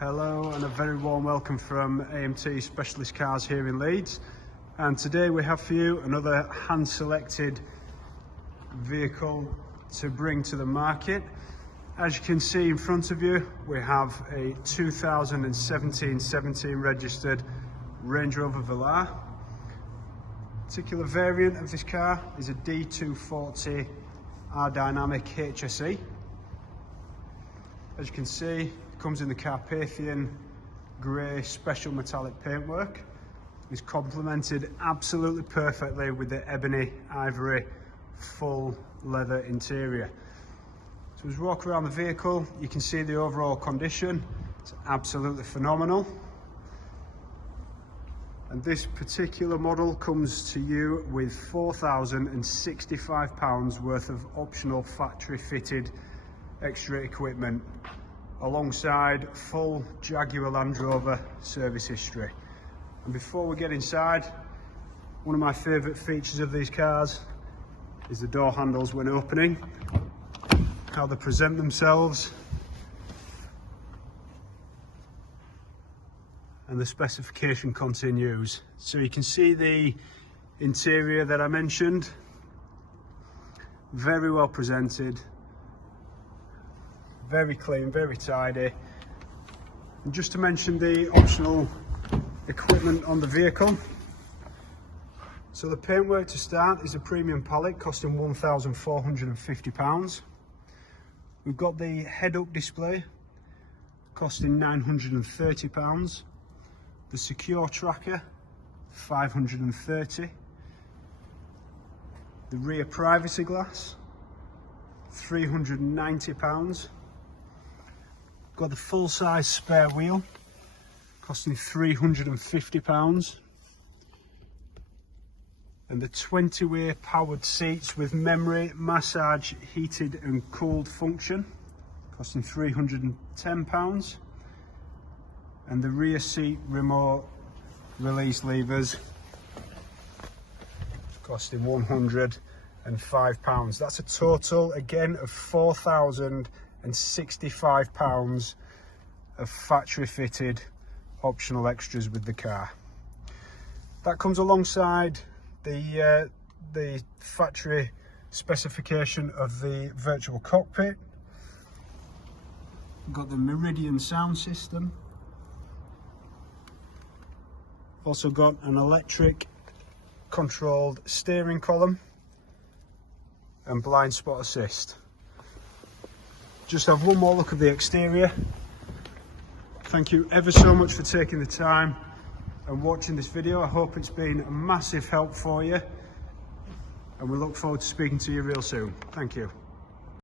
Hello and a very warm welcome from AMT Specialist Cars here in Leeds, and today we have for you another hand selected vehicle to bring to the market. As you can see in front of you, we have a 2017 registered Range Rover Velar. Particular variant of this car is a D240 R-Dynamic HSE. As you can see, it comes in the Carpathian Grey Special metallic paintwork. It's complemented absolutely perfectly with the Ebony Ivory full leather interior. So as we walk around the vehicle, you can see the overall condition. It's absolutely phenomenal. And this particular model comes to you with £4,065 worth of optional factory fitted extra equipment, alongside full Jaguar Land Rover service history. And before we get inside, one of my favourite features of these cars is the door handles when opening, how they present themselves, and the specification continues. So you can see the interior that I mentioned, very well presented, very clean, very tidy. And just to mention the optional equipment on the vehicle. So the paintwork to start is a premium palette costing £1,450. We've got the head-up display costing £930. The secure tracker, £530. The rear privacy glass, £390. Got the full-size spare wheel costing £350, and the 20-way powered seats with memory, massage, heated and cooled function costing £310, and the rear seat remote release levers costing £105. That's a total again of £4,065 of factory fitted optional extras with the car. That comes alongside the factory specification of the virtual cockpit. We've got the Meridian sound system. Also got an electric controlled steering column and blind spot assist. Just have one more look at the exterior. Thank you ever so much for taking the time and watching this video. I hope it's been a massive help for you, and we look forward to speaking to you real soon. Thank you.